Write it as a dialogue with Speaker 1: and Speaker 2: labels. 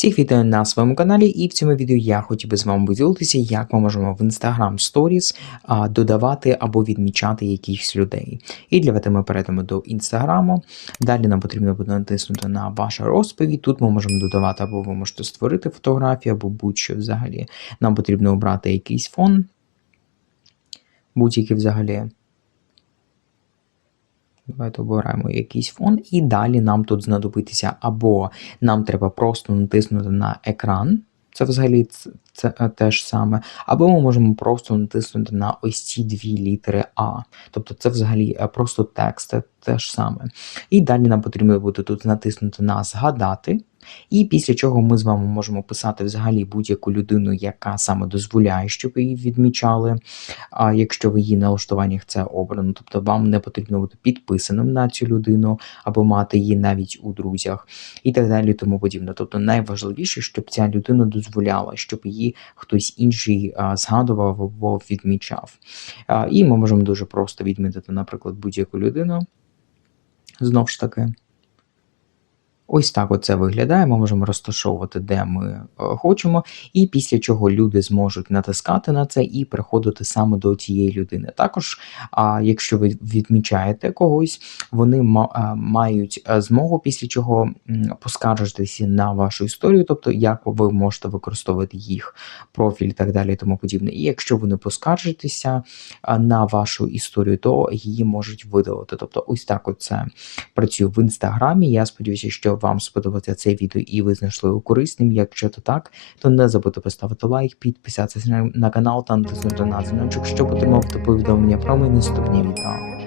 Speaker 1: Всіх вітаю на своєму каналі, і в цьому відео я хотів би з вами поділитися, як ми можемо в Instagram Stories додавати або відмічати якихось людей. І для цього ми перейдемо до Інстаграму. Далі нам потрібно буде натиснути на вашу розповідь. Тут ми можемо додавати, або ви можете створити фотографію, або будь-що взагалі. Нам потрібно обрати якийсь фон, будь-який взагалі. Давайте обираємо якийсь фон, і далі нам тут знадобитися або нам треба просто натиснути на екран. Це взагалі це, це те ж саме, або ми можемо просто натиснути на ось ці дві літери А. Тобто це взагалі е, просто текст, це те ж саме. І далі нам потрібно буде тут натиснути на згадати. І після чого ми з вами можемо писати взагалі будь-яку людину, яка саме дозволяє, щоб її відмічали. А якщо в її налаштуваннях це обрано, тобто вам не потрібно бути підписаним на цю людину або мати її навіть у друзях, і так далі, тому подібне. Тобто найважливіше, щоб ця людина дозволяла, щоб її хтось інший згадував або відмічав. І ми можемо дуже просто відмітити, наприклад, будь-яку людину. Знов ж таки. Ось так оце виглядає. Ми можемо розташовувати, де ми е, хочемо, і після чого люди зможуть натискати на це і приходити саме до цієї людини. Також, якщо ви відмічаєте когось, вони ма- мають е, змогу, після чого поскаржитися на вашу історію, тобто як ви можете використовувати їх профіль і так далі, і тому подібне. І якщо ви не поскаржитеся на вашу історію, то її можуть видалити. Тобто, ось так оце працює в інстаграмі. Я сподіваюся, що вам сподобається це відео і ви знайшли його корисним. Якщо то так, то не забудьте поставити лайк, підписатися на канал та натиснути на дзвіночок, щоб отримувати повідомлення про мої наступні відео.